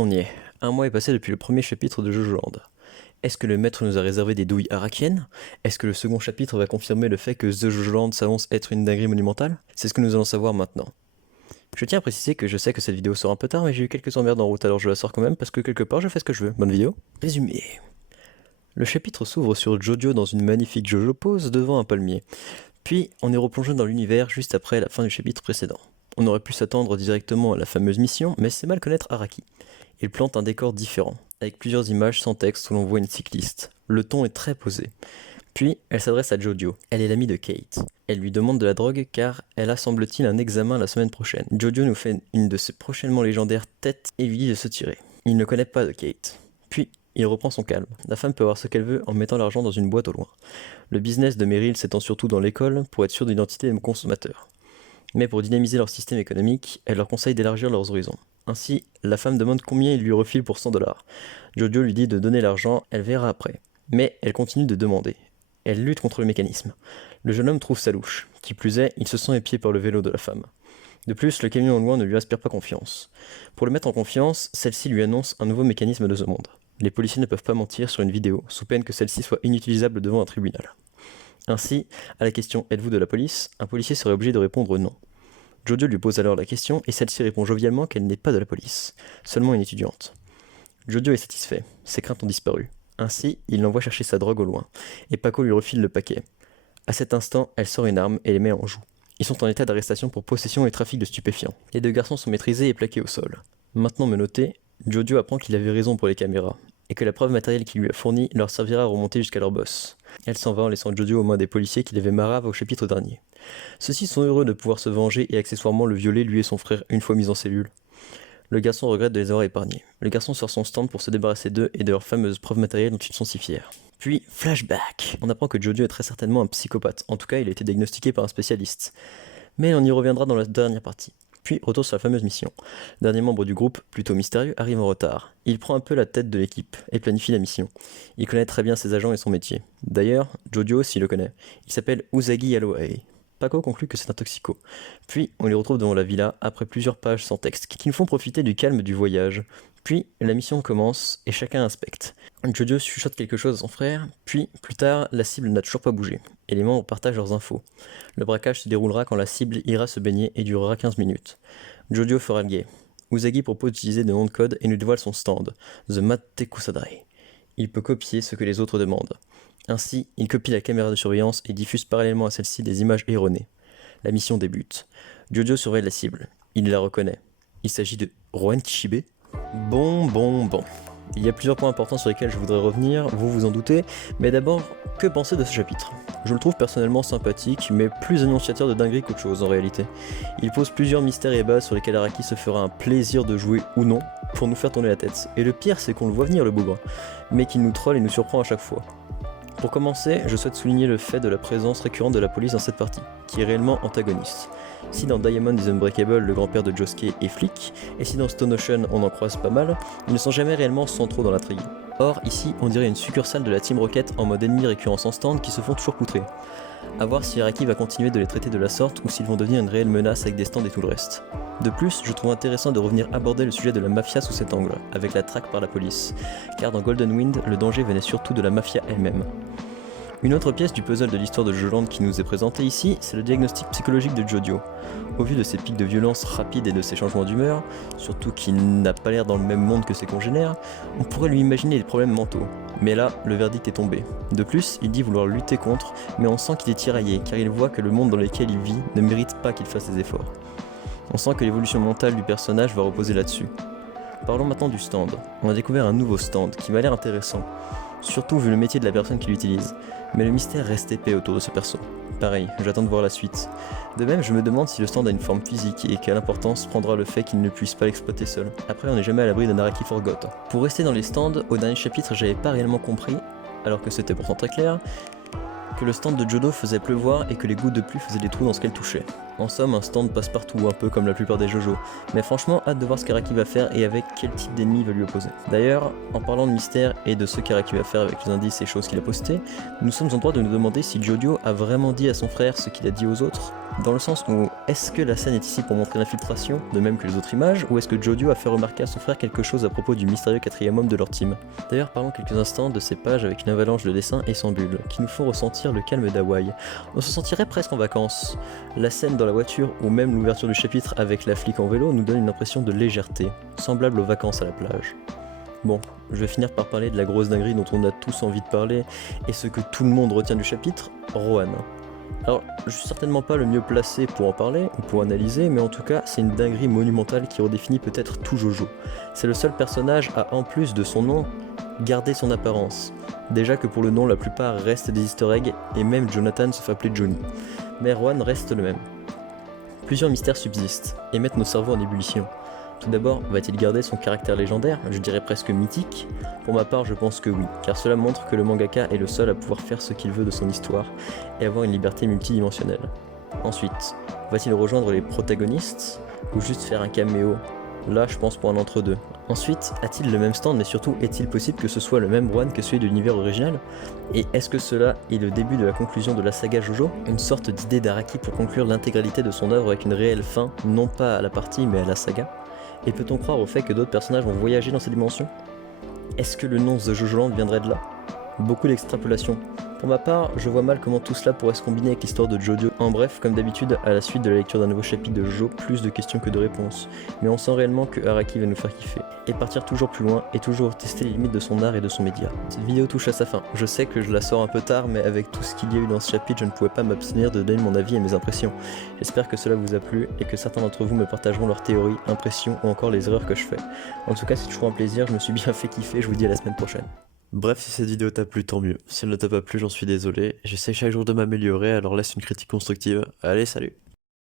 On y est. Un mois est passé depuis le premier chapitre de Jojo Land. Est-ce que le maître nous a réservé des douilles arakiennes? Est-ce que le second chapitre va confirmer le fait que The Jojo Land s'annonce être une dinguerie monumentale? C'est ce que nous allons savoir maintenant. Je tiens à préciser que je sais que cette vidéo sort un peu tard, mais j'ai eu quelques emmerdes en route, alors je la sors quand même parce que quelque part je fais ce que je veux. Bonne vidéo. Résumé. Le chapitre s'ouvre sur Jojo dans une magnifique Jojo pose devant un palmier. Puis on est replongé dans l'univers juste après la fin du chapitre précédent. On aurait pu s'attendre directement à la fameuse mission, mais c'est mal connaître Araki. Il plante un décor différent, avec plusieurs images sans texte où l'on voit une cycliste. Le ton est très posé. Puis, elle s'adresse à Jojo. Elle est l'amie de Kate. Elle lui demande de la drogue car elle a semble-t-il un examen la semaine prochaine. Jojo nous fait une de ses prochainement légendaires têtes et lui dit de se tirer. Il ne connaît pas de Kate. Puis, il reprend son calme. La femme peut avoir ce qu'elle veut en mettant l'argent dans une boîte au loin. Le business de Meryl s'étend surtout dans l'école pour être sûr de l'identité des consommateurs. Mais pour dynamiser leur système économique, elle leur conseille d'élargir leurs horizons. Ainsi, la femme demande combien il lui refile pour 100$. Jojo lui dit de donner l'argent, elle verra après. Mais elle continue de demander. Elle lutte contre le mécanisme. Le jeune homme trouve ça louche. Qui plus est, il se sent épié par le vélo de la femme. De plus, le camion au loin ne lui inspire pas confiance. Pour le mettre en confiance, celle-ci lui annonce un nouveau mécanisme de ce monde. Les policiers ne peuvent pas mentir sur une vidéo, sous peine que celle-ci soit inutilisable devant un tribunal. Ainsi, à la question « Êtes-vous de la police ?», un policier serait obligé de répondre non. Jojo lui pose alors la question et celle-ci répond jovialement qu'elle n'est pas de la police, seulement une étudiante. Jojo est satisfait, ses craintes ont disparu. Ainsi, il l'envoie chercher sa drogue au loin, et Paco lui refile le paquet. À cet instant, elle sort une arme et les met en joue. Ils sont en état d'arrestation pour possession et trafic de stupéfiants. Les deux garçons sont maîtrisés et plaqués au sol. Maintenant menotté, Jojo apprend qu'il avait raison pour les caméras, et que la preuve matérielle qu'il lui a fournie leur servira à remonter jusqu'à leur boss. Elle s'en va en laissant Jojo aux mains des policiers qui l'avaient marave au chapitre dernier. Ceux-ci sont heureux de pouvoir se venger et accessoirement le violer lui et son frère une fois mis en cellule. Le garçon regrette de les avoir épargnés. Le garçon sort son stand pour se débarrasser d'eux et de leurs fameuses preuves matérielles dont ils sont si fiers. Puis, flashback. On apprend que Jojo est très certainement un psychopathe, en tout cas il a été diagnostiqué par un spécialiste. Mais on y reviendra dans la dernière partie. Puis, retour sur la fameuse mission. Le dernier membre du groupe, plutôt mystérieux, arrive en retard. Il prend un peu la tête de l'équipe et planifie la mission. Il connaît très bien ses agents et son métier. D'ailleurs, Jojo aussi le connaît. Il s'appelle Usagi Yaloae. Paco conclut que c'est un toxico. Puis, on les retrouve devant la villa, après plusieurs pages sans texte, qui nous font profiter du calme du voyage. Puis, la mission commence, et chacun inspecte. Jojo chuchote quelque chose à son frère, puis, plus tard, la cible n'a toujours pas bougé, et les membres partagent leurs infos. Le braquage se déroulera quand la cible ira se baigner et durera 15 minutes. Jojo fera le guet. Usagi propose d'utiliser des noms de code et nous dévoile son stand, The Matekusadai. Il peut copier ce que les autres demandent. Ainsi, il copie la caméra de surveillance et diffuse parallèlement à celle-ci des images erronées. La mission débute. Jojo surveille la cible. Il la reconnaît. Il s'agit de Rohan Kishibe. Bon. Il y a plusieurs points importants sur lesquels je voudrais revenir, vous vous en doutez, mais d'abord, que penser de ce chapitre? Je le trouve personnellement sympathique, mais plus annonciateur de dinguerie qu'autre chose en réalité. Il pose plusieurs mystères et bases sur lesquels Araki se fera un plaisir de jouer ou non, pour nous faire tourner la tête. Et le pire, c'est qu'on le voit venir le bougre, mais qu'il nous troll et nous surprend à chaque fois. Pour commencer, je souhaite souligner le fait de la présence récurrente de la police dans cette partie, qui est réellement antagoniste. Si dans Diamond is Unbreakable, le grand-père de Josuke est flic, et si dans Stone Ocean on en croise pas mal, ils ne sont jamais réellement centraux dans l'intrigue. Or, ici, on dirait une succursale de la Team Rocket en mode ennemi récurrent sans stand qui se font toujours poutrer. A voir si Araki va continuer de les traiter de la sorte ou s'ils vont devenir une réelle menace avec des stands et tout le reste. De plus, je trouve intéressant de revenir aborder le sujet de la mafia sous cet angle, avec la traque par la police, car dans Golden Wind, le danger venait surtout de la mafia elle-même. Une autre pièce du puzzle de l'histoire de Jojo Land qui nous est présentée ici, c'est le diagnostic psychologique de Jojo. Au vu de ses pics de violence rapides et de ses changements d'humeur, surtout qu'il n'a pas l'air dans le même monde que ses congénères, on pourrait lui imaginer des problèmes mentaux. Mais là, le verdict est tombé. De plus, il dit vouloir lutter contre, mais on sent qu'il est tiraillé, car il voit que le monde dans lequel il vit ne mérite pas qu'il fasse des efforts. On sent que l'évolution mentale du personnage va reposer là-dessus. Parlons maintenant du stand. On a découvert un nouveau stand qui m'a l'air intéressant, surtout vu le métier de la personne qui l'utilise. Mais le mystère reste épais autour de ce perso. Pareil, j'attends de voir la suite. De même, je me demande si le stand a une forme physique et quelle importance prendra le fait qu'il ne puisse pas l'exploiter seul. Après, on n'est jamais à l'abri d'un Araki Forgot. Pour rester dans les stands, au dernier chapitre, j'avais pas réellement compris, alors que c'était pourtant très clair, que le stand de Jojo faisait pleuvoir et que les gouttes de pluie faisaient des trous dans ce qu'elle touchait. En somme, un stand passe partout, un peu comme la plupart des Jojo. Mais franchement, hâte de voir ce qu'Araki va faire et avec quel type d'ennemi il va lui opposer. D'ailleurs, en parlant de mystère et de ce qu'Araki va faire avec les indices et choses qu'il a postés, nous sommes en droit de nous demander si Jojo a vraiment dit à son frère ce qu'il a dit aux autres, dans le sens où Est-ce que la scène est ici pour montrer l'infiltration, de même que les autres images, ou est-ce que Jodio a fait remarquer à son frère quelque chose à propos du mystérieux quatrième homme de leur team? D'ailleurs, parlons quelques instants de ces pages avec une avalanche de dessins et sans bulles, qui nous font ressentir le calme d'Hawaï. On se sentirait presque en vacances. La scène dans la voiture, ou même l'ouverture du chapitre avec la flic en vélo, nous donne une impression de légèreté, semblable aux vacances à la plage. Bon, je vais finir par parler de la grosse dinguerie dont on a tous envie de parler, et ce que tout le monde retient du chapitre, Rohan. Alors, je suis certainement pas le mieux placé pour en parler, ou pour analyser, mais en tout cas, c'est une dinguerie monumentale qui redéfinit peut-être tout Jojo. C'est le seul personnage à, en plus de son nom, garder son apparence. Déjà que pour le nom, la plupart restent des easter eggs, et même Jonathan se fait appeler Johnny. Mais Rohan reste le même. Plusieurs mystères subsistent, et mettent nos cerveaux en ébullition. Tout d'abord, va-t-il garder son caractère légendaire, je dirais presque mythique? Pour ma part, je pense que oui, car cela montre que le mangaka est le seul à pouvoir faire ce qu'il veut de son histoire et avoir une liberté multidimensionnelle. Ensuite, va-t-il rejoindre les protagonistes ou juste faire un caméo? Là, je pense pour un entre-deux. Ensuite, a-t-il le même stand, mais surtout, est-il possible que ce soit le même Rohan que celui de l'univers original? Et est-ce que cela est le début de la conclusion de la saga Jojo? Une sorte d'idée d'Araki pour conclure l'intégralité de son œuvre avec une réelle fin, non pas à la partie, mais à la saga? Et peut-on croire au fait que d'autres personnages vont voyager dans ces dimensions? Est-ce que le nom The Jojo Land viendrait de là? Beaucoup d'extrapolations. Pour ma part, je vois mal comment tout cela pourrait se combiner avec l'histoire de Jojo. En bref, comme d'habitude, à la suite de la lecture d'un nouveau chapitre de Jojo, plus de questions que de réponses. Mais on sent réellement que Araki va nous faire kiffer. Et partir toujours plus loin, et toujours tester les limites de son art et de son média. Cette vidéo touche à sa fin. Je sais que je la sors un peu tard, mais avec tout ce qu'il y a eu dans ce chapitre, je ne pouvais pas m'abstenir de donner mon avis et mes impressions. J'espère que cela vous a plu, et que certains d'entre vous me partageront leurs théories, impressions, ou encore les erreurs que je fais. En tout cas, c'est toujours un plaisir, je me suis bien fait kiffer, je vous dis à la semaine prochaine. Bref, si cette vidéo t'a plu, tant mieux. Si elle ne t'a pas plu, j'en suis désolé. J'essaie chaque jour de m'améliorer, alors laisse une critique constructive. Allez, salut!